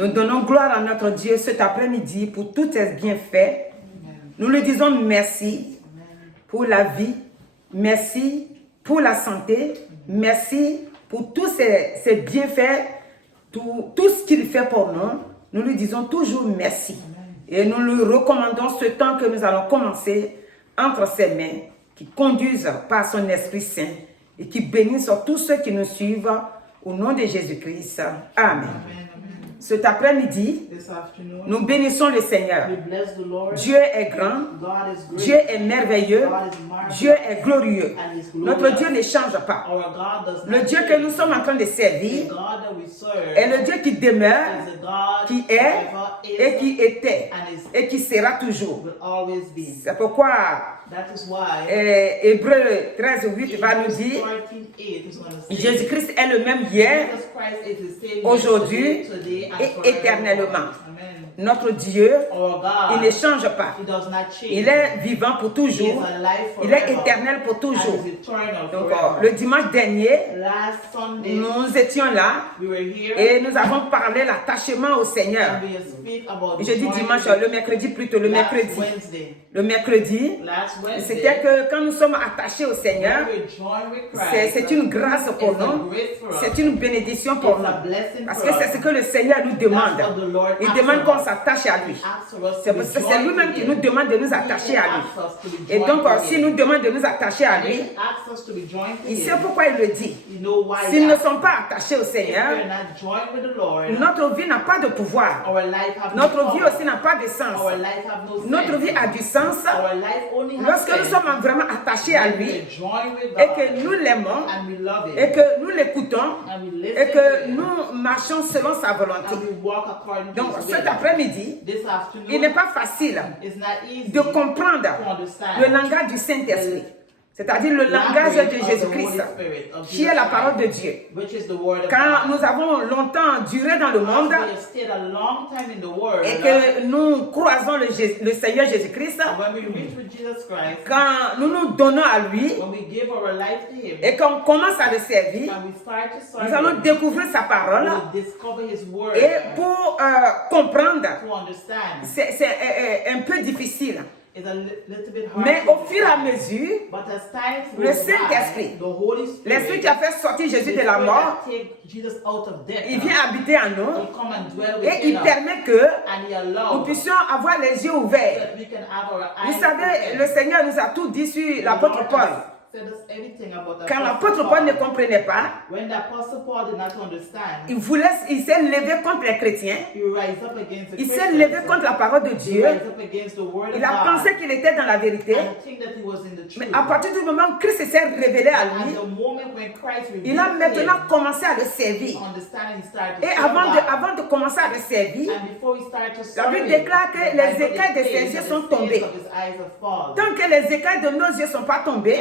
Nous donnons gloire à notre Dieu cet après-midi pour tous ses bienfaits. Nous lui disons merci pour la vie, merci pour la santé, merci pour tous ses bienfaits, tout ce qu'il fait pour nous. Nous lui disons toujours merci. Et nous lui recommandons ce temps que nous allons commencer entre ses mains, qui conduisent par son Esprit Saint et qui bénissent tous ceux qui nous suivent au nom de Jésus-Christ. Amen. Cet après-midi, nous bénissons le Seigneur. Dieu est grand, Dieu est merveilleux, Dieu est glorieux. Notre Dieu ne change pas. Le Dieu que nous sommes en train de servir est le Dieu qui demeure, qui est et qui était et qui sera toujours. C'est pourquoi Hébreux 13:8 va nous dire Jésus-Christ est le même hier, aujourd'hui et éternellement. Notre Dieu, il ne change pas. Il est vivant pour toujours. Il est éternel pour toujours. Donc, le dimanche dernier, nous étions là et nous avons parlé l'attachement au Seigneur. Je dis dimanche, le mercredi plutôt, le mercredi. Le mercredi, c'était que quand nous sommes attachés au Seigneur, c'est une grâce pour nous, c'est une bénédiction pour nous. Parce que c'est ce que le Seigneur nous demande. Il demande qu'on s'attache à lui. C'est lui-même qui nous demande de nous attacher à lui. Et donc, s'il nous demande de nous attacher à lui, il sait pourquoi il le dit. S'ils ne sont pas attachés au Seigneur, notre vie n'a pas de pouvoir. Notre vie aussi n'a pas de sens. Notre vie a du sens lorsque nous sommes vraiment attachés à lui et que nous l'aimons et que nous l'écoutons et que nous marchons selon sa volonté. Donc cet après-midi, il n'est pas facile de comprendre le langage du Saint-Esprit. C'est-à-dire le langage de Jésus-Christ, qui est la parole de Dieu. Quand nous avons longtemps duré dans le monde et que nous croisons le Seigneur Jésus-Christ, quand nous nous donnons à lui et qu'on commence à le servir, nous allons découvrir sa parole et pour comprendre, c'est un peu difficile. Mais au fur et à mesure, le Saint-Esprit, l'Esprit qui a fait sortir Jésus de la mort, il vient habiter en nous et il permet que nous puissions avoir les yeux ouverts. Vous savez, le Seigneur nous a tout dit sur l'apôtre Paul. Quand l'apôtre Paul ne comprenait pas, il s'est levé contre les chrétiens, il s'est levé contre la parole de Dieu, il a pensé qu'il était dans la vérité, mais à partir du moment où Christ s'est révélé à lui, il a maintenant commencé à le servir. Et avant de commencer à le servir, la Bible déclare que les écailles de ses yeux sont tombés. Tant que les écailles de nos yeux ne sont pas tombés,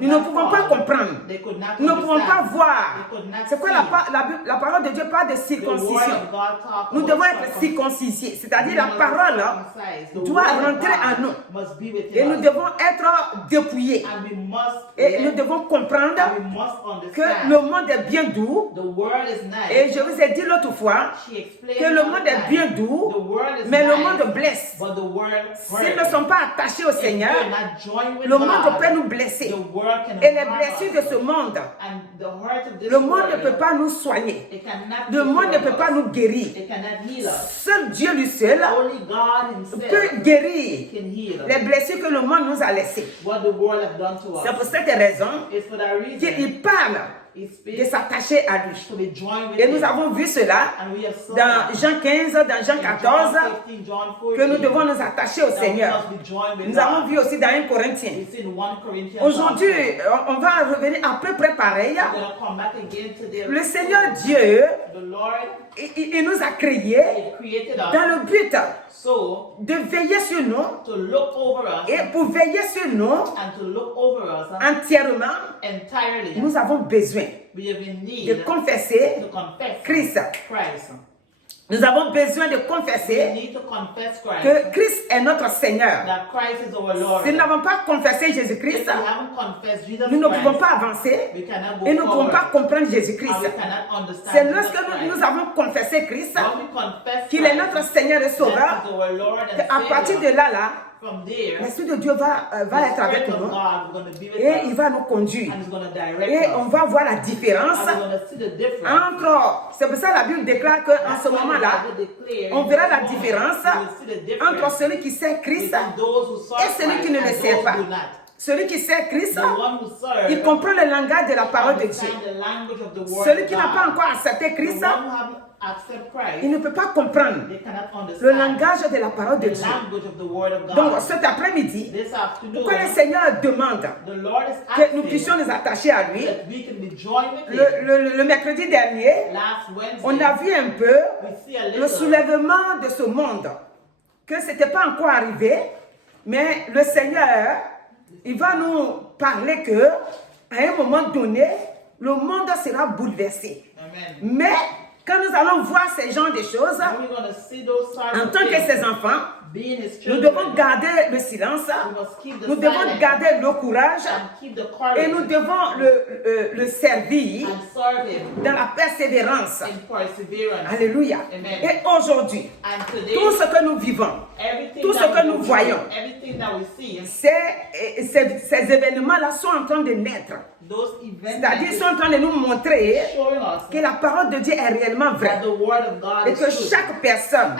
nous ne pouvons pas comprendre. Nous ne pouvons pas voir. C'est quoi la parole de Dieu parle de circoncision. Nous devons être circoncisés. C'est-à-dire la parole doit rentrer en nous. Et nous devons être dépouillés. Et nous devons comprendre que le monde est bien doux. Et je vous ai dit l'autre fois que le monde est bien doux, mais le monde blesse. S'ils ne sont pas attachés au Seigneur, le monde peut nous blesser. Et les blessures de ce monde, le monde ne peut pas nous soigner. Le monde ne peut pas nous guérir. Seul Dieu lui seul peut guérir les blessures que le monde nous a laissées. C'est pour cette raison qu'il parle de s'attacher à lui. Et nous avons vu cela dans Jean 15, dans Jean 14, que nous devons nous attacher au Seigneur. Nous avons vu aussi dans 1 Corinthiens. Aujourd'hui, on va revenir à peu près pareil. Le Seigneur Dieu, il nous a créés dans le but de veiller sur nous et pour veiller sur nous entièrement, nous avons besoin de confesser Christ. Nous avons besoin de confesser que Christ est notre Seigneur. Si nous n'avons pas confessé Jésus-Christ, nous ne pouvons pas avancer et nous ne pouvons pas comprendre Jésus-Christ. C'est lorsque nous avons confessé Christ, qu'il est notre Seigneur et Sauveur, qu'à partir de là, l'Esprit de Dieu va être avec nous et il va nous conduire. Et on va voir la différence entre... C'est pour ça que la Bible déclare qu'en ce moment-là, on verra la différence entre celui qui sait Christ et celui qui ne le sait pas. Celui qui sait Christ, il comprend le langage de la parole de Dieu. Celui qui n'a pas encore accepté Christ, il ne peut pas comprendre le langage de la parole de Dieu. Donc cet après-midi, pourquoi le Seigneur demande que nous puissions nous attacher à lui, le mercredi dernier, on a vu un peu le soulèvement de ce monde, que ce n'était pas encore arrivé, mais le Seigneur, il va nous parler que à un moment donné, le monde sera bouleversé. Mais quand nous allons voir ces genres de choses, en tant que ses enfants, nous devons garder le silence, nous devons garder le courage et nous devons le servir dans la persévérance. Alléluia. Et aujourd'hui, tout ce que nous vivons, tout ce que nous voyons, ces événements-là sont en train de naître. C'est-à-dire, ils sont en train de nous montrer que la parole de Dieu est réellement vraie et que chaque personne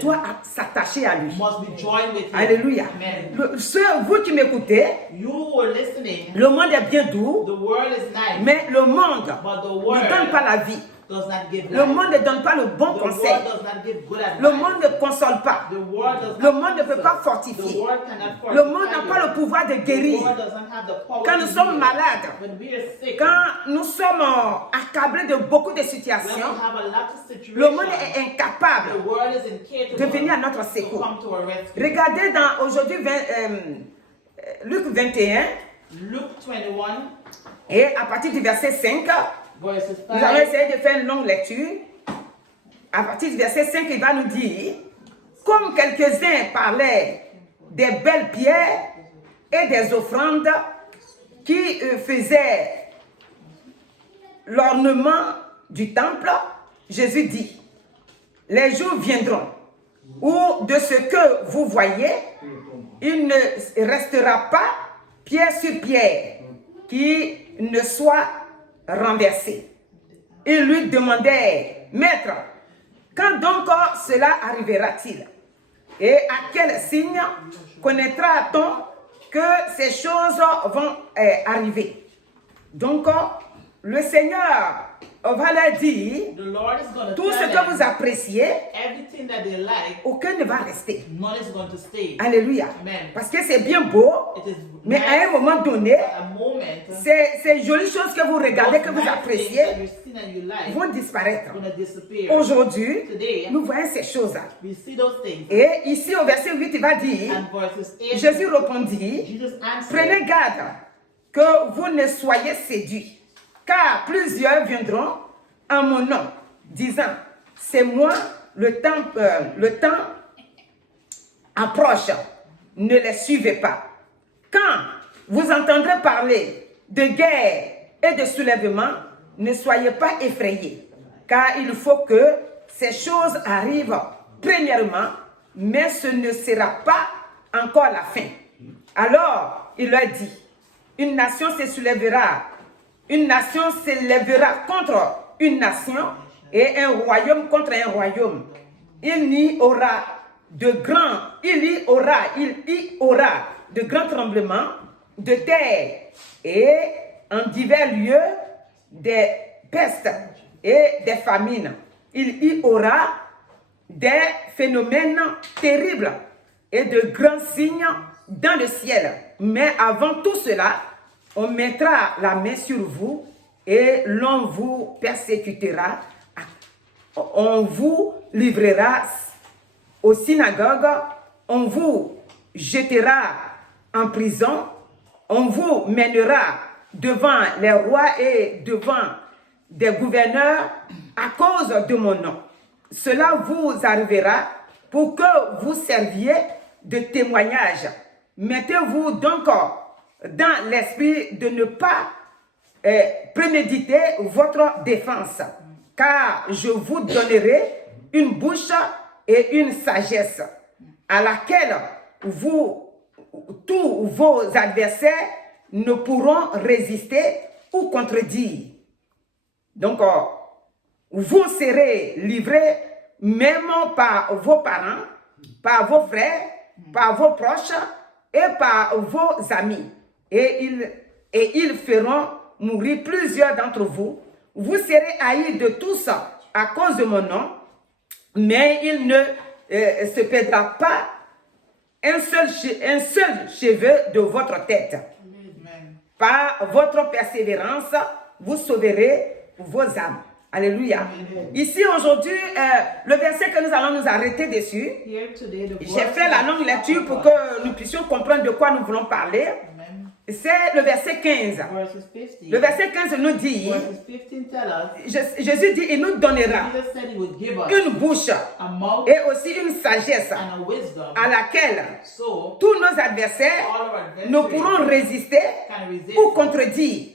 doit s'attacher à lui. Alléluia. Vous qui m'écoutez, le monde est bien doux, mais le monde ne donne pas la vie. Le monde ne donne pas le bon conseil. Le monde ne console pas. Le monde ne peut pas fortifier. Le monde n'a pas le pouvoir de guérir. Quand nous sommes malades, quand nous sommes accablés de beaucoup de situations, le monde est incapable de venir à notre secours. Regardez dans aujourd'hui Luc 21, et à partir du verset 5, nous allons essayer de faire une longue lecture. À partir du verset 5, il va nous dire, comme quelques-uns parlaient des belles pierres et des offrandes qui faisaient l'ornement du temple, Jésus dit, les jours viendront où de ce que vous voyez, il ne restera pas pierre sur pierre qui ne soit renversé. Il lui demandait, Maître, quand donc cela arrivera-t-il? Et à quel signe connaîtra-t-on que ces choses vont arriver? Donc, le Seigneur va leur dire, tout ce que vous appréciez, aucun ne va rester. Alléluia. Parce que c'est bien beau, mais à un moment donné, ces jolies choses que vous regardez, que vous appréciez, vont disparaître. Aujourd'hui, nous voyons ces choses-là. Et ici au verset 8, il va dire, Jésus répondit, prenez garde que vous ne soyez séduits. Car plusieurs viendront en mon nom, disant, c'est moi, le temps approche, ne les suivez pas. Quand vous entendrez parler de guerre et de soulèvement, ne soyez pas effrayés, car il faut que ces choses arrivent premièrement, mais ce ne sera pas encore la fin. Alors, il leur dit, une nation se soulèvera. Une nation s'élèvera contre une nation et un royaume contre un royaume. Il y aura de grands tremblements de terre et en divers lieux des pestes et des famines. Il y aura des phénomènes terribles et de grands signes dans le ciel. Mais avant tout cela, on mettra la main sur vous et l'on vous persécutera. On vous livrera aux synagogues. On vous jettera en prison. On vous mènera devant les rois et devant des gouverneurs à cause de mon nom. cela vous arrivera pour que vous serviez de témoignage. Mettez-vous donc dans l'esprit de ne pas préméditer votre défense, car je vous donnerai une bouche et une sagesse à laquelle tous vos adversaires ne pourront résister ou contredire. Donc, vous serez livrés même par vos parents, par vos frères, par vos proches et par vos amis. Et ils feront mourir plusieurs d'entre vous. Vous serez haïs de tous à cause de mon nom, mais il ne se perdra pas un seul cheveu de votre tête. Amen. Par votre persévérance, vous sauverez vos âmes. Alléluia. Amen. Ici aujourd'hui, le verset que nous allons nous arrêter dessus, j'ai fait la longue lecture pour que nous puissions comprendre de quoi nous voulons parler. C'est le verset 15. Le verset 15 nous dit, Jésus dit, il nous donnera une bouche et aussi une sagesse à laquelle tous nos adversaires ne pourront résister ou contredire.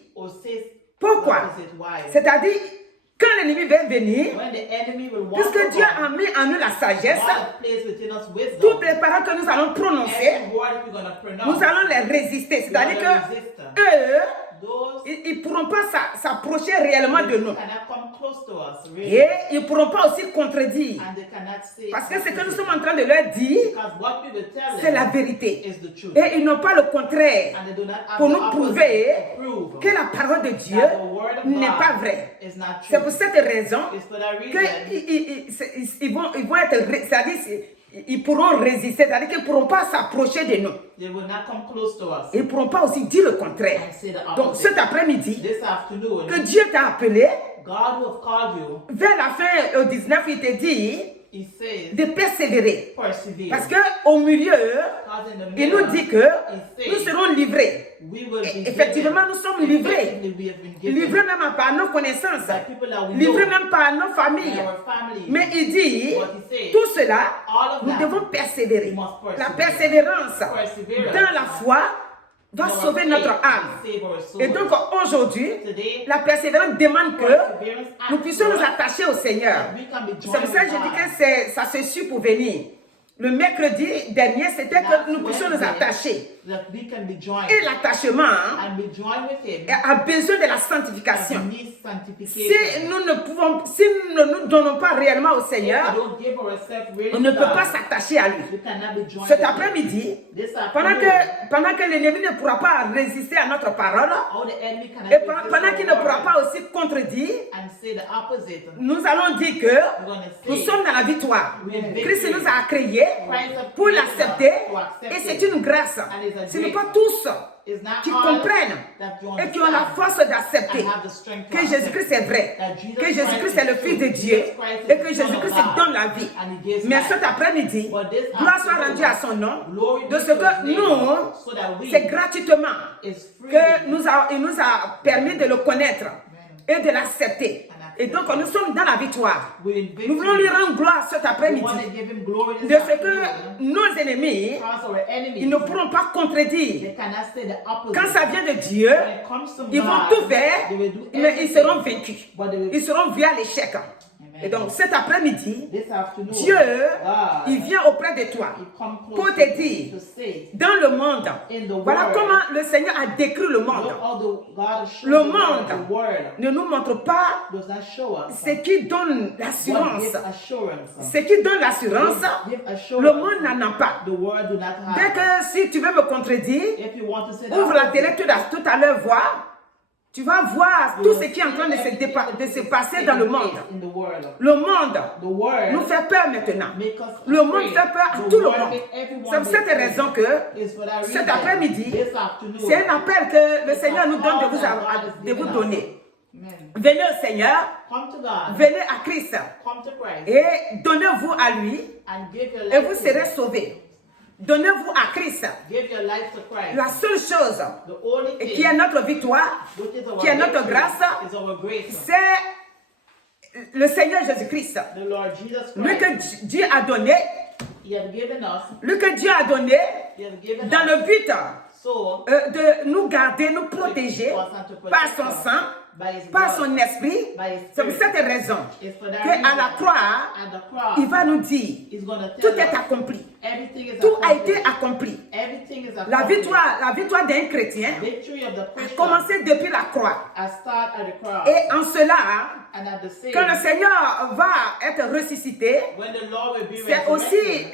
Pourquoi? C'est-à-dire, quand l'ennemi va venir, puisque Dieu a mis en nous la sagesse, toutes les paroles que nous allons prononcer, nous allons les résister. C'est-à-dire que eux, ils ne pourront pas s'approcher réellement de nous. Et ils ne pourront pas aussi contredire. Parce que ce que nous sommes en train de leur dire, c'est la vérité. Et ils n'ont pas le contraire pour nous prouver que la parole de Dieu n'est pas vraie. C'est pour cette raison qu'ils vont être, c'est-à-dire ils pourront résister, c'est-à-dire qu'ils ne pourront pas s'approcher de nous. Ils ne pourront pas aussi dire le contraire. Donc cet après-midi, que Dieu t'a appelé, vers la fin au 19, il te dit de persévérer. Parce qu'au milieu, il nous dit que nous serons livrés. Et effectivement, nous sommes livrés. Livrés même par nos connaissances. Livrés même par nos familles. Mais il dit, tout cela, nous devons persévérer. La persévérance dans la foi va sauver notre âme. Et donc aujourd'hui, la persévérance demande que nous puissions nous attacher au Seigneur. C'est pour ça que je dis que ça se suit pour venir. Le mercredi dernier, c'était que nous puissions nous attacher. Et l'attachement a besoin de la sanctification. Si nous ne nous donnons pas réellement au Seigneur, on ne peut pas s'attacher à lui. Cet après-midi, pendant que l'ennemi ne pourra pas résister à notre parole, et pendant qu'il ne pourra pas aussi contredire, nous allons dire que nous sommes dans la victoire. Christ nous a créés pour l'accepter et c'est une grâce. Ce n'est pas tous qui comprennent et qui ont la force d'accepter que Jésus-Christ est vrai, que Jésus-Christ est le Fils de Dieu et que Jésus-Christ donne la vie. Mais cet après-midi, gloire soit rendue à son nom, de ce que nous, c'est gratuitement que il nous a permis de le connaître et de l'accepter. Et donc nous sommes dans la victoire. Nous voulons lui rendre gloire cet après-midi de ce que nos ennemis, ils ne pourront pas contredire. Quand ça vient de Dieu, ils vont tout faire, mais ils seront vaincus. Ils seront vus à l'échec. Et donc cet après-midi, Dieu, il vient auprès de toi pour te dire, dans le monde, voilà comment le Seigneur a décrit le monde. Le monde ne nous montre pas ce qui donne l'assurance. Ce qui donne l'assurance, le monde n'en a pas. Dès que si tu veux me contredire, ouvre la télé, tout à l'heure voir. Tu vas voir tout ce qui est en train de se passer dans le monde. Le monde nous fait peur maintenant. Le monde fait peur à tout le monde. C'est pour cette raison que cet après-midi, c'est un appel que le Seigneur nous donne de vous donner. Venez au Seigneur, venez à Christ et donnez-vous à lui et vous serez sauvés. Donnez-vous à Christ. La seule chose qui est notre victoire, qui est notre grâce, c'est le Seigneur Jésus-Christ, lui que Dieu a donné, lui que Dieu a donné dans le but de nous garder, nous protéger par son sang, par son esprit. C'est pour cette raison qu'à la croix, il va nous dire, tout est accompli. Tout a été accompli. La victoire d'un chrétien a commencé depuis la croix. Et en cela, quand le Seigneur va être ressuscité, c'est aussi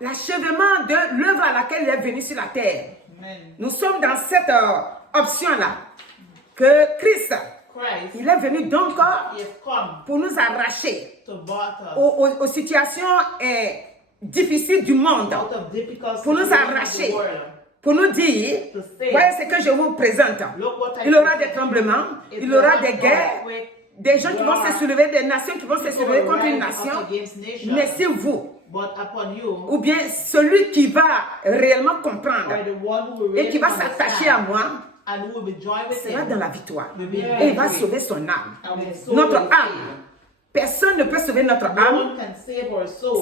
l'achèvement de l'œuvre à laquelle il est venu sur la terre. Nous sommes dans cette option-là, que Christ, il est venu donc pour nous arracher aux situations difficiles du monde, pour nous arracher, pour nous dire, voyez ce que je vous présente. Il y aura des tremblements, il y aura des guerres, des gens qui vont se soulever, des nations qui vont se soulever contre une nation, mais c'est vous, ou bien celui qui va réellement comprendre et qui va s'attacher à moi, sera dans la victoire. Et il va sauver son âme. Notre âme. Personne ne peut sauver notre âme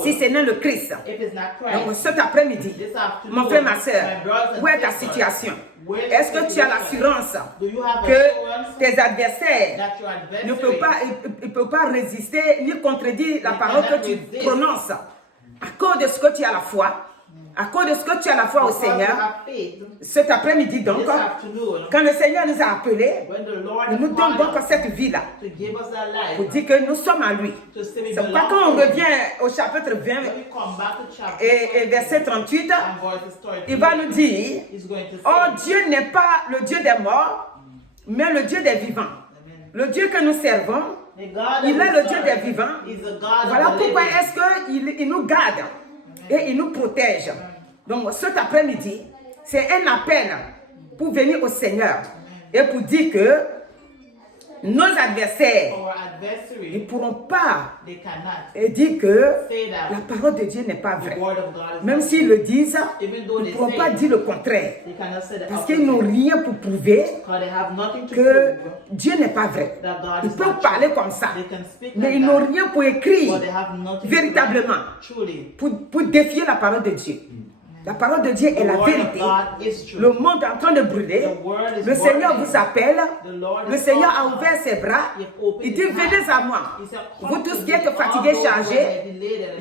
si ce n'est le Christ. Donc cet après-midi, mon frère, ma soeur, où est ta situation? Est-ce que tu as l'assurance que tes adversaires ne peuvent pas résister ni contredire la parole que tu prononces à cause de ce que tu as la foi? À cause de ce que tu as la foi au Seigneur, cet après-midi donc, quand le Seigneur nous a appelés, il nous donne donc cette vie-là, pour dire que nous sommes à lui. C'est pourquoi quand on revient au chapitre 20 et verset 38, il va nous dire, oh, Dieu n'est pas le Dieu des morts, mais le Dieu des vivants. Le Dieu que nous servons, il est le Dieu des vivants. Voilà pourquoi est-ce qu'il nous garde et il nous protège. Donc cet après-midi, c'est un appel pour venir au Seigneur et pour dire que nos adversaires ne pourront pas dire que la parole de Dieu n'est pas vraie. Même s'ils le disent, ils ne pourront pas dire le contraire. Parce qu'ils n'ont rien pour prouver que Dieu n'est pas vrai. Ils peuvent parler comme ça, mais ils n'ont rien pour écrire véritablement pour défier la parole de Dieu. La parole de Dieu est la vérité. Le monde est en train de brûler. Le Seigneur vous appelle. Le Seigneur a ouvert ses bras. Il dit, venez à moi. Vous tous qui êtes fatigués, chargés,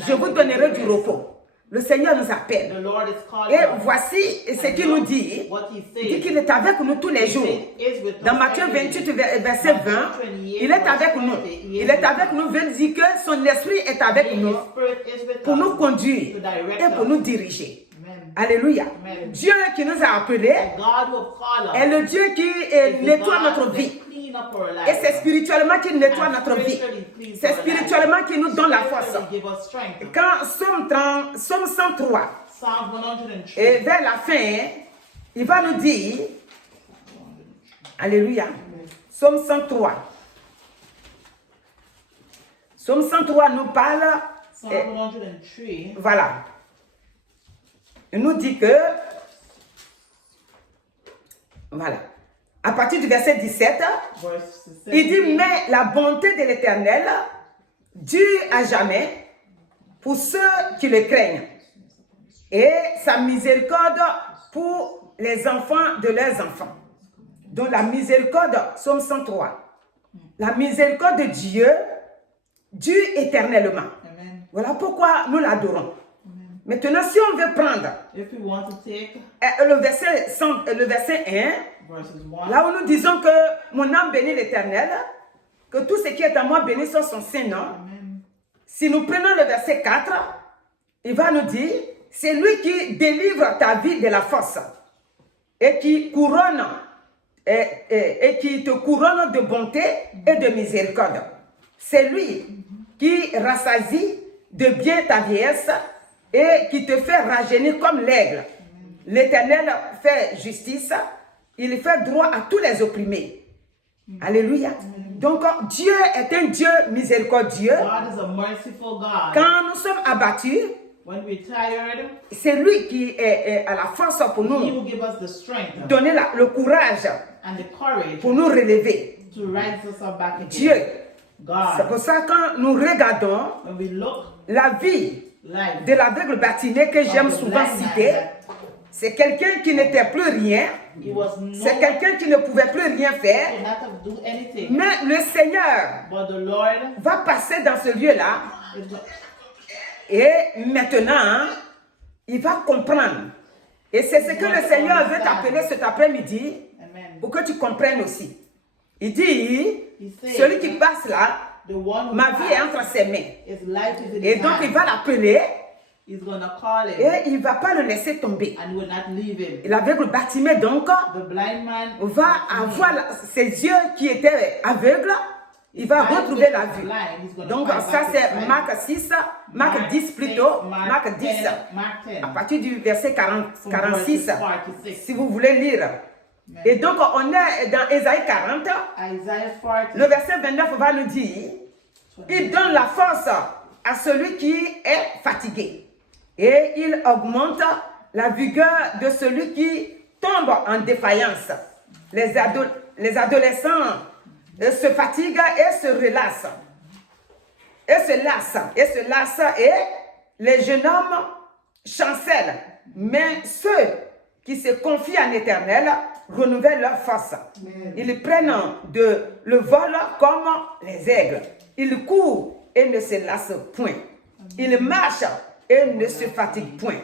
je vous donnerai du repos. Le Seigneur nous appelle. Et voici ce qu'il nous dit. Il dit qu'il est avec nous tous les jours. Dans Matthieu 28, verset 20, il est avec nous. Il est avec nous, veut dire que son esprit est avec nous pour nous conduire et pour nous diriger. Alléluia. Amen. Dieu qui nous a appelés est le Dieu qui nettoie notre vie. Et c'est spirituellement qu'il nettoie notre vie. C'est spirituellement qu'il nous donne la force. Quand Somme 103, et vers la fin, il va nous dire, Alléluia, Somme 103. Somme 103 nous parle, voilà. Il nous dit que, voilà, à partir du verset 17, il dit, mais la bonté de l'Éternel dure à jamais pour ceux qui le craignent, et sa miséricorde pour les enfants de leurs enfants. Donc la miséricorde, Somme 103, la miséricorde de Dieu dure éternellement. Amen. Voilà pourquoi nous l'adorons. Maintenant, si on veut prendre le verset 1, là où nous disons que mon âme bénit l'Éternel, que tout ce qui est à moi bénit soit son Saint-Nom. Si nous prenons le verset 4, il va nous dire, c'est lui qui délivre ta vie de la force et qui couronne et qui te couronne de bonté et de miséricorde. C'est lui qui rassasie de bien ta vieillesse et qui te fait rajeunir comme l'aigle. L'Éternel fait justice, il fait droit à tous les opprimés. Alléluia. Donc Dieu est un Dieu miséricordieux. Quand nous sommes abattus, c'est lui qui est à la force pour nous donner le courage pour nous relever. Dieu C'est pour ça que quand nous regardons la vie de l'aveugle Bartimée que j'aime souvent citer, c'est quelqu'un qui n'était plus rien, c'est quelqu'un qui ne pouvait plus rien faire, mais le Seigneur va passer dans ce lieu-là et maintenant, il va comprendre. Et c'est ce que le Seigneur veut t'appeler cet après-midi pour que tu comprennes aussi. Il dit, celui qui passe là, ma vie est entre ses mains. Et donc il va l'appeler et il ne va pas le laisser tomber. L'aveugle Bartimée donc va avoir ses yeux qui étaient aveugles, il va retrouver la vue. Donc ça c'est Marc 6, Marc 10 plutôt, Marc 10, à partir du verset 46, si vous voulez lire. Et donc on est dans Ésaïe 40, le verset 29 va nous dire, il donne la force à celui qui est fatigué. Et il augmente la vigueur de celui qui tombe en défaillance. Les adolescents se fatiguent et se relassent. Et les jeunes hommes chancellent. Mais ceux qui se confient en l'Éternel renouvellent leur force. Ils prennent le vol comme les aigles. Ils courent et ne se lassent point. Ils marchent et ne se fatigue point.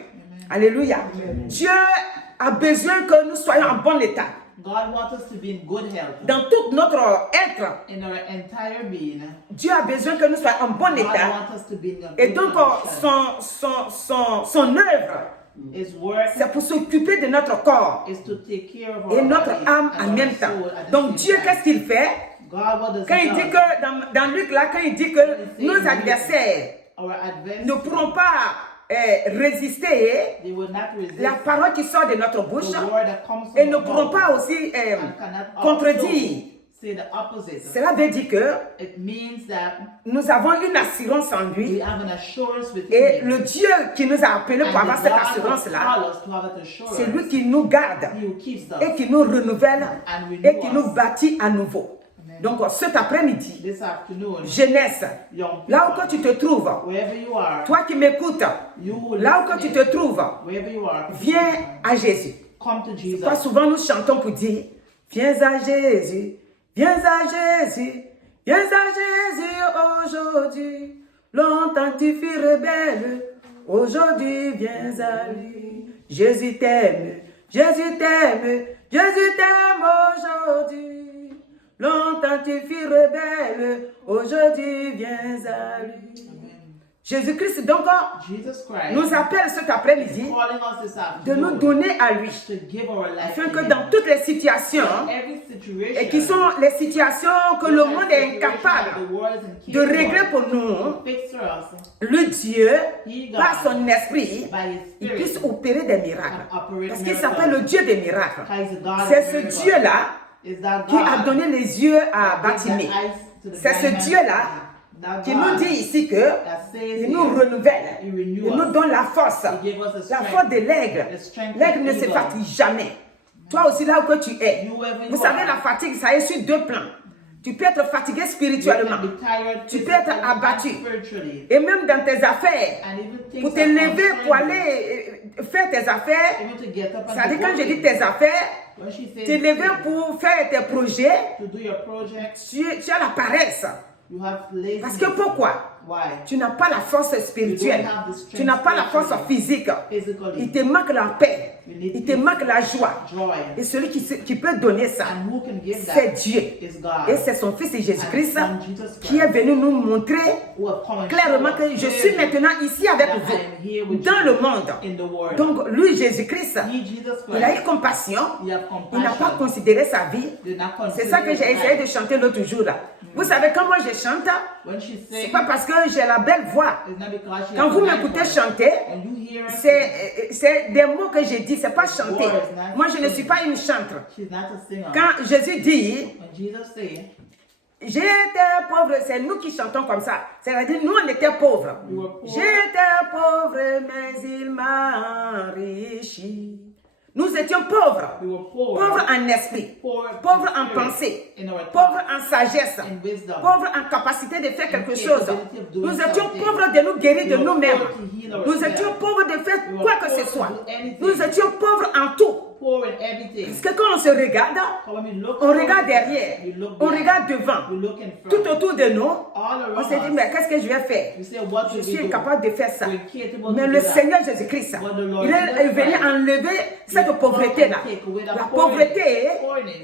Alléluia. Dieu a besoin que nous soyons en bon état. Dans tout notre être, Dieu a besoin que nous soyons en bon état. Et donc, son œuvre, c'est pour s'occuper de notre corps et notre âme en même temps. Donc, Dieu, qu'est-ce qu'il fait? Quand il dit que, dans Luc, là, quand il dit que nos adversaires ne pourront pas résister la parole qui sort de notre bouche et ne pourront pas aussi contredire. Cela veut dire que nous avons une assurance en lui et le Dieu qui nous a appelés pour avoir cette assurance-là, c'est lui qui nous garde et qui nous renouvelle et qui nous bâtit à nouveau. Donc cet après-midi, jeunesse, là où tu te trouves, toi qui m'écoutes, là où tu te trouves, viens à Jésus. Pas souvent nous chantons pour dire, viens à Jésus, viens à Jésus, viens à Jésus aujourd'hui. Longtemps tu fus rebelle, aujourd'hui viens à lui. Jésus t'aime, Jésus t'aime, Jésus t'aime aujourd'hui. Longtemps tu fus rebelle, aujourd'hui viens à lui. Jésus-Christ donc nous appelle cet après-midi de nous donner à lui, afin que dans toutes les situations, et qui sont les situations que le monde est incapable de régler pour nous, le Dieu, par son esprit, il puisse opérer des miracles. Parce qu'il s'appelle le Dieu des miracles. C'est ce Dieu-là qui a donné les yeux à Bartimée. C'est ce Dieu-là qui nous dit ici que il nous renouvelle, il nous donne la force de l'aigle. L'aigle ne se fatigue jamais. Toi aussi là où tu es, vous savez la fatigue ça est sur deux plans. Tu peux être fatigué spirituellement, tu peux être abattu, et même dans tes affaires, pour te lever, pour aller faire tes affaires, ça dit quand je dis tes affaires, te lever pour faire tes projets, tu as la paresse. Parce que pourquoi? Tu n'as pas la force spirituelle, tu n'as pas la force physique, il te manque la paix, il te manque la joie. Et celui qui peut donner ça, c'est Dieu. Et c'est son Fils Jésus-Christ qui est venu nous montrer clairement que je suis maintenant ici avec vous, dans le monde. Donc lui, Jésus-Christ, il a eu compassion, il n'a pas considéré sa vie. C'est ça que j'ai essayé de chanter l'autre jour là. Vous savez, quand moi je chante, c'est pas parce que j'ai la belle voix. Quand vous m'écoutez chanter, c'est des mots que j'ai dit, c'est pas chanter. Moi, je ne suis pas une chantre. Quand Jésus dit, j'étais pauvre, c'est nous qui chantons comme ça. C'est-à-dire, nous, on était pauvres. J'étais pauvre, mais il m'a enrichi. Nous étions pauvres. Pauvres en esprit. Pauvres en pensée. Pauvres en sagesse. Pauvres en capacité de faire quelque chose. Nous étions pauvres de nous guérir de nous-mêmes. Nous étions pauvres de faire quoi que ce soit. Nous étions pauvres en tout. Parce que quand on se regarde, on regarde derrière, on regarde devant, tout autour de nous, on se dit, mais qu'est-ce que je vais faire? Je suis incapable de faire ça. Mais le Seigneur Jésus-Christ, il est venu enlever cette pauvreté-là. La pauvreté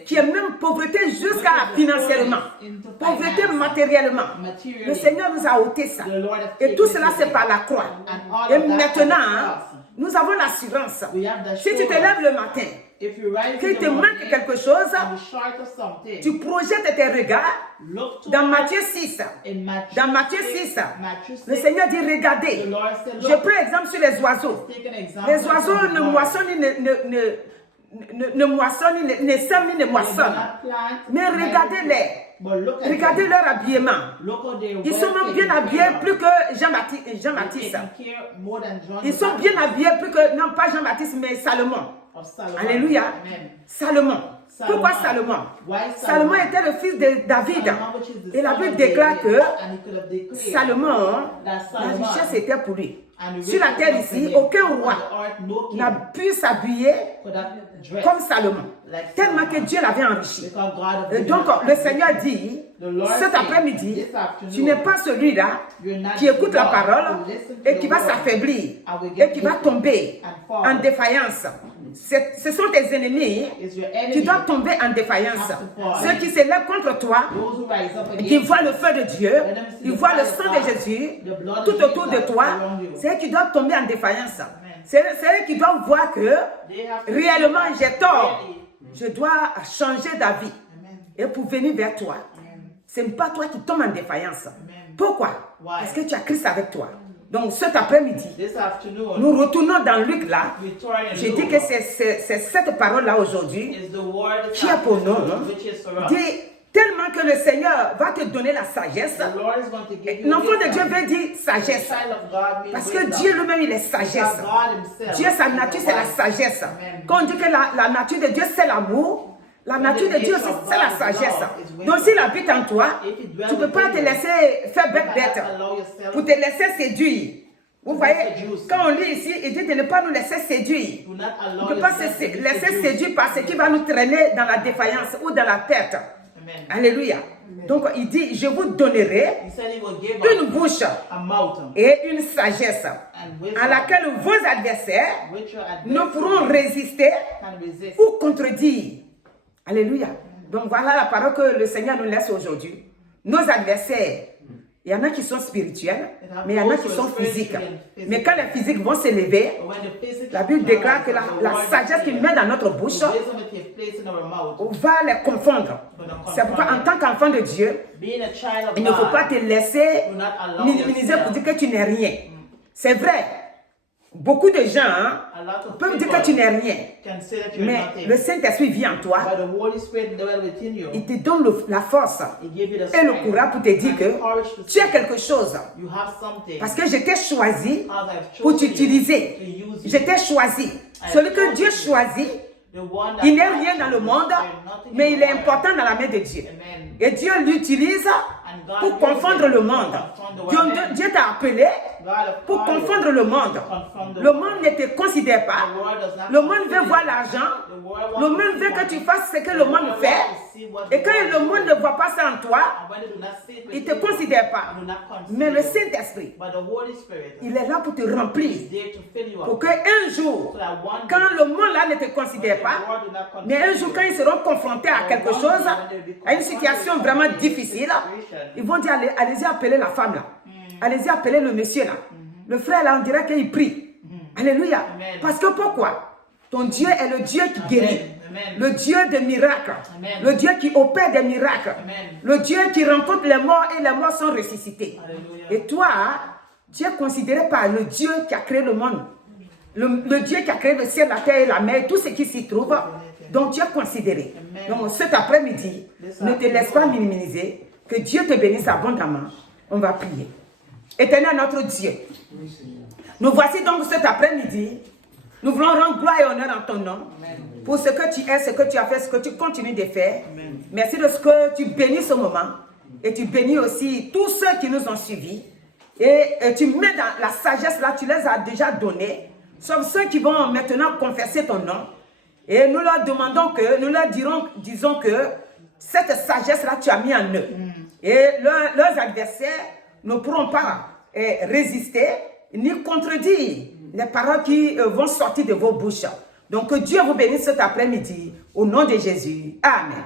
qui est même pauvreté jusqu'à financièrement, pauvreté matériellement. Le Seigneur nous a ôté ça. Et tout cela, c'est par la croix. Et maintenant, nous avons l'assurance. Si tu te lèves le matin, qu'il te manque quelque chose, tu projettes tes regards dans Matthieu 6. Dans Matthieu 6, le Seigneur dit, regardez, je prends exemple sur les oiseaux. Les oiseaux ne moissonnent, ne moissonnent, ne sèment, ne moissonnent. Mais regardez-les. Regardez leur habillement. Ils sont même bien habillés plus que Jean-Baptiste. Ils sont bien habillés plus que, non pas Jean-Baptiste, mais Salomon. Alléluia. Salomon. Pourquoi Salomon? Salomon était le fils de David. Et la Bible déclare que Salomon, la richesse était pour lui. Sur la terre ici, aucun roi n'a pu s'habiller comme Salomon. Tellement que Dieu l'avait enrichi. Et donc, le Seigneur dit, cet après-midi, tu n'es pas celui-là qui écoute la parole et qui va s'affaiblir et qui va tomber en défaillance. Ce sont tes ennemis qui doivent tomber en défaillance. Ceux qui se lèvent contre toi, qui voient le feu de Dieu, qui voient le sang de Jésus tout autour de toi, c'est eux qui doivent tomber en défaillance. C'est eux qui doivent voir que réellement j'ai tort. Je dois changer d'avis et pour venir vers toi. Ce n'est pas toi qui tombes en défaillance. Pourquoi? Parce que tu as Christ avec toi. Donc cet après-midi, nous retournons dans Luc là. J'ai dit que c'est cette parole-là aujourd'hui qui est pour nous. Dit tellement que le Seigneur va te donner la sagesse. L'enfant de Dieu veut dire sagesse. Parce que Dieu lui-même, il est sagesse. Dieu, sa nature, c'est la sagesse. Quand on dit que la nature de Dieu, c'est l'amour, la nature de Dieu aussi, c'est la sagesse. Donc s'il habite en toi, tu ne peux pas te laisser faire bête pour te laisser séduire. Vous voyez, quand on lit ici, il dit de ne pas nous laisser séduire. On ne peut pas se laisser séduire par ce qui va nous traîner dans la défaillance ou dans la perte. Alléluia. Donc il dit, je vous donnerai une bouche et une sagesse à laquelle vos adversaires ne pourront résister ou contredire. Alléluia. Donc voilà la parole que le Seigneur nous laisse aujourd'hui. Nos adversaires, il y en a qui sont spirituels, mais il y en a qui sont physiques. Mais quand les physiques vont s'élever, la Bible déclare que la sagesse qu'il met dans notre bouche va les confondre. C'est pourquoi en tant qu'enfant de Dieu, il ne faut pas te laisser minimiser pour dire que tu n'es rien. C'est vrai. Beaucoup de gens peuvent dire que tu n'es rien, mais le Saint-Esprit vit en toi. Il te donne la force et le courage pour te dire que tu as quelque chose. Parce que je t'ai choisi pour t'utiliser. Je t'ai choisi. Celui que Dieu choisit, il n'est rien dans le monde, mais il est important dans la main de Dieu. Et Dieu l'utilise pour confondre le monde. Dieu t'a appelé pour confondre le monde. Le monde ne te considère pas. Le monde veut voir l'argent. Le monde veut que tu fasses ce que le monde fait. Et quand le monde ne voit pas ça en toi, il ne te considère pas. Mais le Saint-Esprit, il est là pour te remplir. Pour qu'un jour, quand le monde là ne te considère pas, mais un jour quand ils seront confrontés à quelque chose, à une situation vraiment difficile, ils vont dire, allez-y appeler la femme là. Allez-y appeler le monsieur là. Le frère là, on dirait qu'il prie. Alléluia. Parce que pourquoi? Ton Dieu est le Dieu qui guérit. Le Dieu des miracles. Le Dieu qui opère des miracles. Le Dieu qui rencontre les morts et les morts sont ressuscités. Et toi, tu es considéré par le Dieu qui a créé le monde. Le Dieu qui a créé le ciel, la terre et la mer, tout ce qui s'y trouve. Donc tu es considéré. Donc cet après-midi, ne te laisse pas minimiser. Que Dieu te bénisse abondamment. On va prier. Éternel notre Dieu, nous voici donc cet après-midi Nous voulons rendre gloire et honneur en ton nom. Amen. Pour ce que tu es, ce que tu as fait, ce que tu continues de faire. Amen. Merci de ce que tu bénis ce moment. Et tu bénis aussi tous ceux qui nous ont suivis. Et tu mets dans la sagesse là, tu les as déjà donnés. Sauf ceux qui vont maintenant confesser ton nom. Et nous leur demandons que, nous leur disons que cette sagesse là, tu as mis en eux. Et leurs adversaires ne pourront pas résister ni contredire les paroles qui vont sortir de vos bouches. Donc que Dieu vous bénisse cet après-midi. Au nom de Jésus. Amen.